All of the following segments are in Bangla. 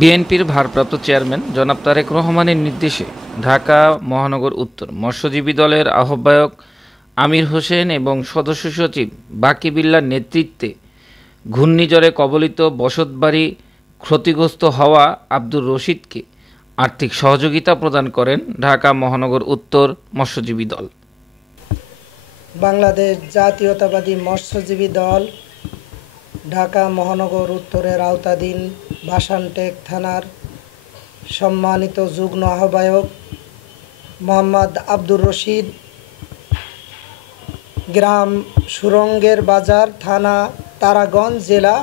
বিএনপির ভারপ্রাপ্ত চেয়ারম্যান জনাব তারেক রহমানের নির্দেশে ঢাকা মহানগর উত্তর মৎস্যজীবী দলের আহ্বায়ক আমির হোসেন এবং সদস্য সচিব বাকি বিল্লার নেতৃত্বে ঘূর্ণিঝড়ে কবলিত বসতবাড়ি ক্ষতিগ্রস্ত হওয়া আব্দুর রশিদকে আর্থিক সহযোগিতা প্রদান করেন ঢাকা মহানগর উত্তর মৎস্যজীবী দল। বাংলাদেশ জাতীয়তাবাদী মৎস্যজীবী দল ঢাকা মহানগর উত্তরের আওতাধীন ভাসানটেক থানার সম্মানিত যুগ্ম আহ্বায়ক মোহাম্মদ আব্দুর রশিদ, গ্রাম সুরঙ্গের বাজার, থানা তারাগঞ্জ, জেলা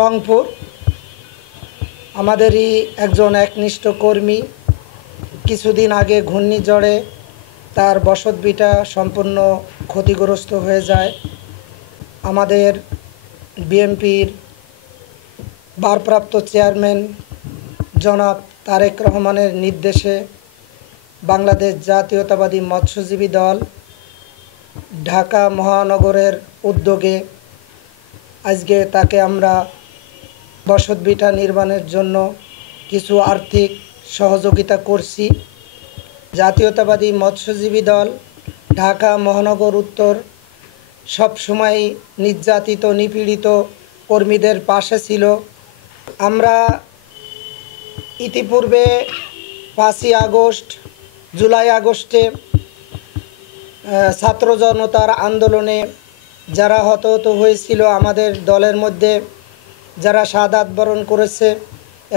রংপুর, আমাদেরই একজন একনিষ্ঠ কর্মী। কিছুদিন আগে ঘূর্ণিঝড়ে তার বসতভিটা সম্পূর্ণ ক্ষতিগ্রস্ত হয়ে যায়। আমাদের বিএনপির ভারপ্রাপ্ত চেয়ারম্যান জনাব তারেক রহমানের নির্দেশে বাংলাদেশ জাতীয়তাবাদী মৎস্যজীবী দল ঢাকা মহানগরের উদ্যোগে আজকে তাকে আমরা বসতভিটা নির্মাণের জন্য কিছু আর্থিক সহযোগিতা করছি। জাতীয়তাবাদী মৎস্যজীবী দল ঢাকা মহানগর উত্তর সবসময় নির্যাতিত নিপীড়িত কর্মীদের পাশে ছিল। আমরা ইতিপূর্বে 5ই আগস্ট, জুলাই আগস্টে ছাত্র জনতার আন্দোলনে যারা হতাহত হয়েছিল, আমাদের দলের মধ্যে যারা শাহাদাত বরণ করেছে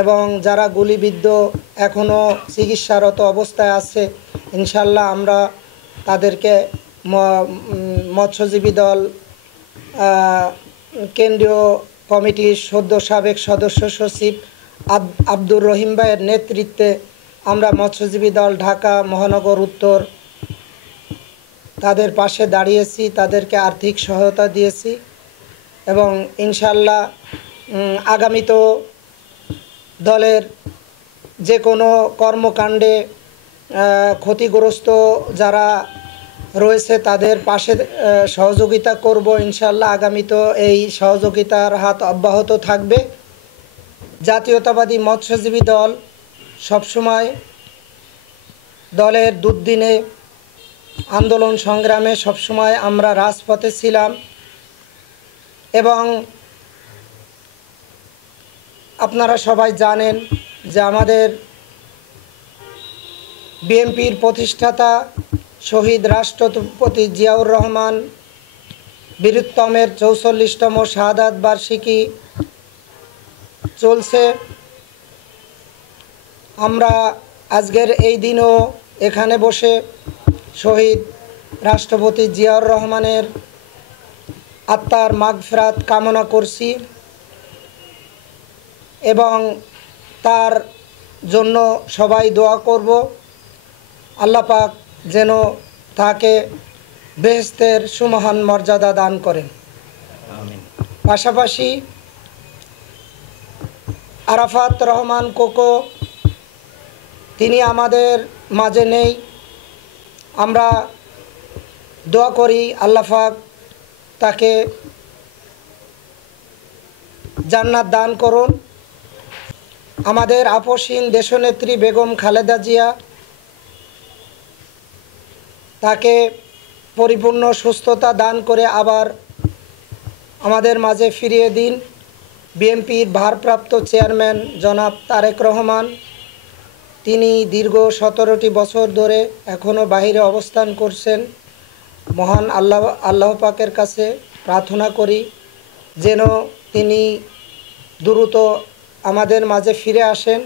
এবং যারা গুলিবিদ্ধ এখনও চিকিৎসারত অবস্থায় আছে, ইনশাল্লাহ আমরা তাদেরকে মৎস্যজীবী দল কেন্দ্রীয় কমিটির সাবেক সদস্য সচিব আব্দুর রহিম ভাইয়ের নেতৃত্বে আমরা মৎস্যজীবী দল ঢাকা মহানগর উত্তর তাদের পাশে দাঁড়িয়েছি, তাদেরকে আর্থিক সহায়তা দিয়েছি এবং ইনশাল্লাহ আগামীতেও দলের যে কোনো কর্মকাণ্ডে ক্ষতিগ্রস্ত যারা রয়েছে তাদের পাশে সহযোগিতা করব। ইনশাল্লাহ আগামীতেও এই সহযোগিতার হাত অব্যাহত থাকবে। জাতীয়তাবাদী মৎস্যজীবী দল সবসময় দলের দুর্দিনে আন্দোলন সংগ্রামে সবসময় আমরা রাজপথে ছিলাম এবং আপনারা সবাই জানেন যে আমাদের বিএনপির প্রতিষ্ঠাতা শহীদ রাষ্ট্রপতি জিয়াউর রহমান বীরুত্তমের 44তম শাহাদাত বার্ষিকী চলছে। আমরা আজকের এই দিনও এখানে বসে শহীদ রাষ্ট্রপতি জিয়াউর রহমানের আত্মার মাগফিরাত কামনা করছি এবং তার জন্য সবাই দোয়া করব, আল্লাহ পাক যেন তাকে বেহেশতের সুমহান মর্যাদা দান করেন। পাশাপাশি আরাফাত রহমান কোকো, তিনি আমাদের মাঝে নেই, আমরা দোয়া করি আল্লাহ পাক তাকে জান্নাত দান করুন। আমাদের আপসহীন দেশনেত্রী বেগম খালেদা জিয়া, তাকে পরিপূর্ণ সুস্থতা দান করে আবার আমাদের মাঝে ফিরিয়ে দিন। বিএনপির ভারপ্রাপ্ত চেয়ারম্যান জনাব তারেক রহমান, তিনি দীর্ঘ 17টি বছর ধরে এখনও বাইরে অবস্থান করছেন। মহান আল্লাহ পাকের কাছে প্রার্থনা করি যেন তিনি দ্রুত আমাদের মাঝে ফিরে আসেন।